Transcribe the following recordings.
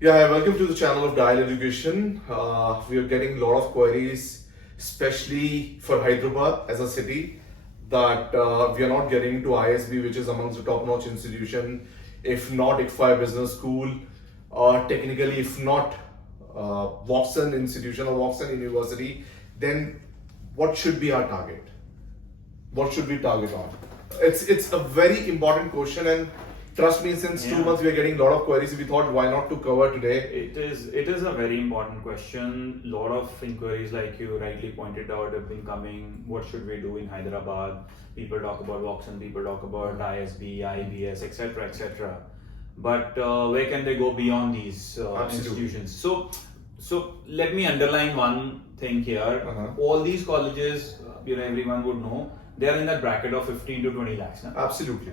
Yeah, hi, welcome to the channel of Dial Education. We are getting a lot of queries, especially for Hyderabad as a city, that we are not getting into ISB, which is amongst the top-notch institution, if not ICFI Business School, or technically, if not Watson Institution or Watson University, then what should be our target? What should we target on? It's a very important question, and trust me, since 2 months we are getting a lot of queries. We thought why not to cover today. It is a very important question. Lot of inquiries, like you rightly pointed out, have been coming. What should we do in Hyderabad? People talk about Voxen, people talk about ISB, IBS, etc., etc. But where can they go beyond these institutions? So let me underline one thing here. All these colleges, everyone would know, they are in that bracket of 15 to 20 lakhs. Na? Absolutely.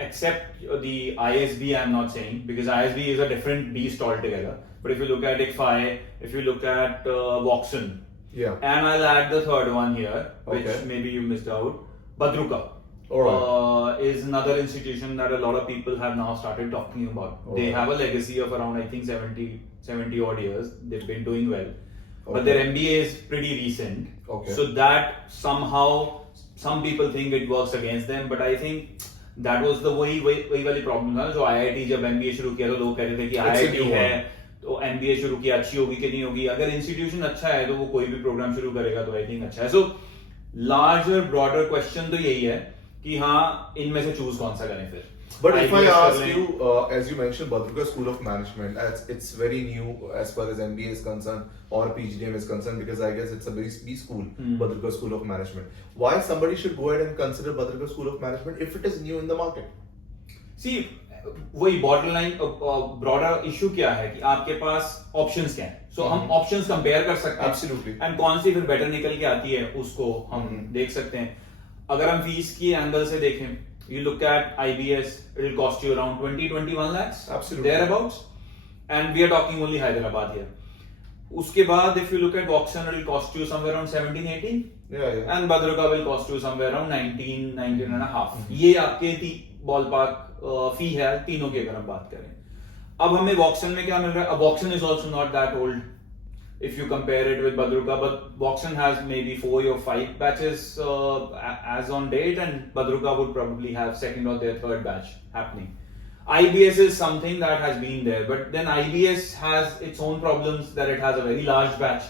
Except the ISB, I'm not saying, because ISB is a different beast altogether. But if you look at ICFI, if you look at Voxen, and I'll add the third one here, which maybe you missed out, Badruka. Is another institution that a lot of people have now started talking about. They have a legacy of around, I think, 70 odd years. They've been doing well. But their MBA is pretty recent. So that somehow, some people think it works against them, but I think that was the वही वाली problem था जो IIT जब MBA शुरू किया तो लोग कह रहे थे कि IIT है तो MBA शुरू किया अच्छी होगी कि नहीं होगी. अगर इंस्टीट्यूशन अच्छा है तो वो कोई भी प्रोग्राम शुरू करेगा तो आई थिंक अच्छा है. सो लार्जर ब्रॉडर क्वेश्चन तो यही है कि हाँ इनमें से चूज कौन सा करें फिर. But if I ask you, as you mentioned, Badruka School of Management, it's very new as far as MBA is concerned or PGDM is concerned, because I guess it's a very B school, Badruka School of Management. Why somebody should go ahead and consider Badruka School of Management if it is new in the market? See, वही borderline broader issue क्या है कि आपके पास options क्या हैं. So हम options compare कर सकते हैं. Absolutely. And कौन सी फिर better निकल के आती है उसको हम देख सकते हैं. अगर हम फीस की एंगल से देखें, you look at IBS, it will cost you around 20-21 lakhs. Absolutely. Thereabouts. And we are talking only Hyderabad here. उसके बाद, if you look at Voxen, it will cost you somewhere around 17-18. And Badruka will cost you somewhere around 19 and a half. ये आपके ballpark fee है तीनों की अगर हम बात करें. अब हमें Voxen में क्या मिल रहा है? अब Voxen is also not that old if you compare it with Badruka, but Voxen has maybe 4 or 5 batches as on date, and Badruka would probably have second or their third batch happening. IBS is something that has been there, but then IBS has its own problems that it has a very large batch.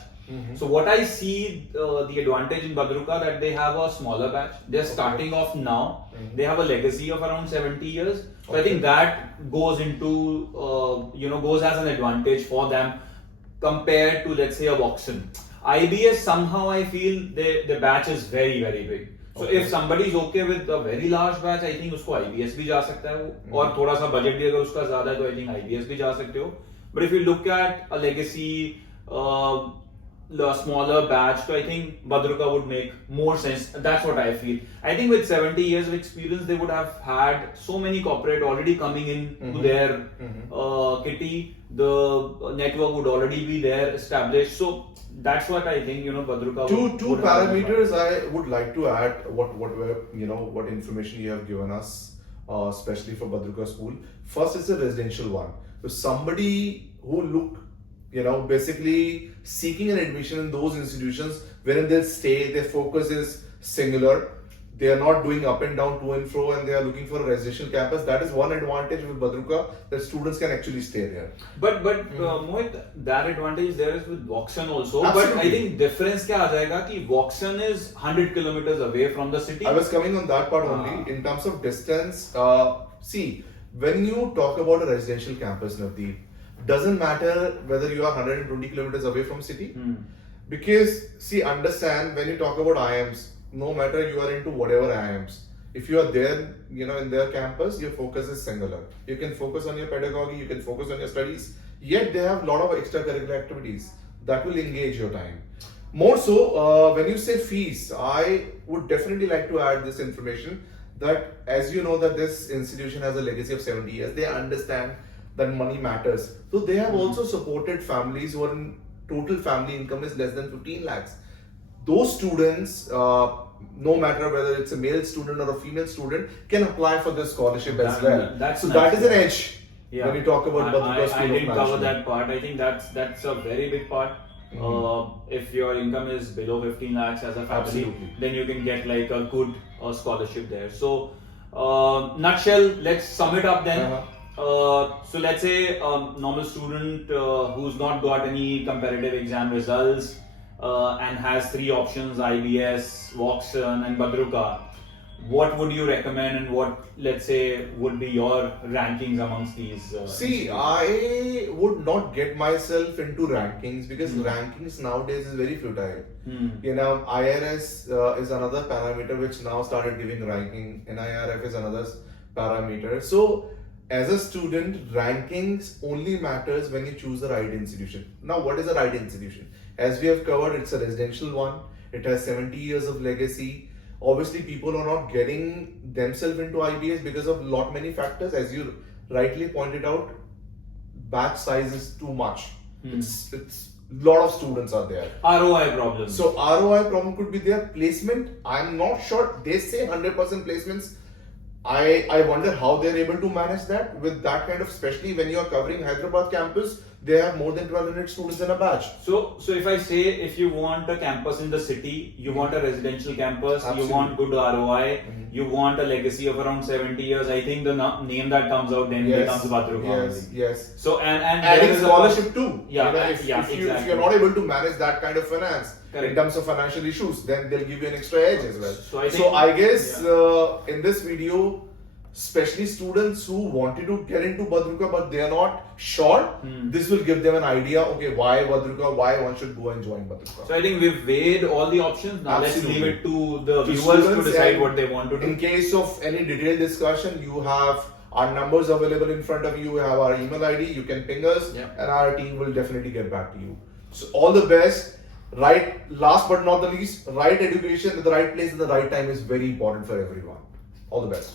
So what I see the advantage in Badruka that they have a smaller batch. They're starting off now. They have a legacy of around 70 years. So I think that goes into goes as an advantage for them compared to, let's say, a Voxen. IBS, somehow I feel the batch is very, very big. So if somebody is okay with a very large batch, I think उसको IBS भी जा सकता है वो. और थोड़ा सा budget भी अगर उसका ज़्यादा है तो I think IBS भी जा सकते हो. But if you look at a legacy, the smaller batch, so I think Badruka would make more sense. That's what I feel. I think with 70 years of experience, they would have had so many corporate already coming in to their kitty. The network would already be there established. So that's what I think. Badruka. Two parameters I would like to add. What information you have given us, especially for Badruka School. First is the residential one. So somebody who basically seeking an admission in those institutions wherein they'll stay, their focus is singular. They are not doing up and down, to and fro, and they are looking for a residential campus. That is one advantage with Badruka, that students can actually stay there. But Mohit, that advantage there is with Voxen also. Absolutely. But I think difference क्या आ जाएगा कि Voxen is 100 kilometers away from the city. I was coming on that part only. In terms of distance, see, when you talk about a residential campus, Navdeep, doesn't matter whether you are 120 kilometers away from city, because see, understand, when you talk about IIMs, no matter you are into whatever IIMs, if you are there, in their campus, your focus is singular. You can focus on your pedagogy, you can focus on your studies, yet they have a lot of extracurricular activities that will engage your time. More so, when you say fees, I would definitely like to add this information that, as you know, that this institution has a legacy of 70 years, they understand that money matters. So they have also supported families who are in total family income is less than 15 lakhs. Those students, no matter whether it's a male student or a female student, can apply for this scholarship as well. So that is an edge. Yeah. When you talk about Badruka I School of didn't cover Management. that part. I think that's a very big part. If your income is below 15 lakhs as a family, Absolutely. then you can get like a good scholarship there. So, nutshell, let's sum it up then. So let's say normal student who's not got any competitive exam results and has three options: IBS, Watson, and Badruka. What would you recommend, and what, let's say, would be your rankings amongst these? See, I would not get myself into rankings because rankings nowadays is very futile. You know, IRS is another parameter which now started giving ranking, and NIRF is another parameter. So, as a student, rankings only matters when you choose the right institution. Now, what is the right institution? As we have covered, it's a residential one. It has 70 years of legacy. Obviously, people are not getting themselves into IBS because of many factors. As you rightly pointed out, batch size is too much. It's lot of students are there. ROI problem. So ROI problem could be their placement. I'm not sure. They say 100% placements. I wonder how they're able to manage that with that kind of, especially when you are covering Hyderabad campus, they have more than 1200 students in a batch. So if I say, if you want a campus in the city, you want a residential campus, Absolutely. you want good ROI, you want a legacy of around 70 years, I think the name that comes out then becomes Badruka. Yes. So and adding there is scholarship too. Yeah, You know, exactly. if you're not able to manage that kind of finance Correct. in terms of financial issues, then they'll give you an extra edge as well. So I guess in this video, especially students who wanted to get into Badruka but they are not sure, this will give them an idea, okay, why Badruka, why one should go and join Badruka. So I think we've weighed all the options. Now Absolutely. let's leave it to the viewers to decide what they want to do. In case of any detailed discussion, you have our numbers available in front of you, we have our email ID, you can ping us and our team will definitely get back to you. So all the best. Right, last but not the least, right education at the right place at the right time is very important for everyone. All the best.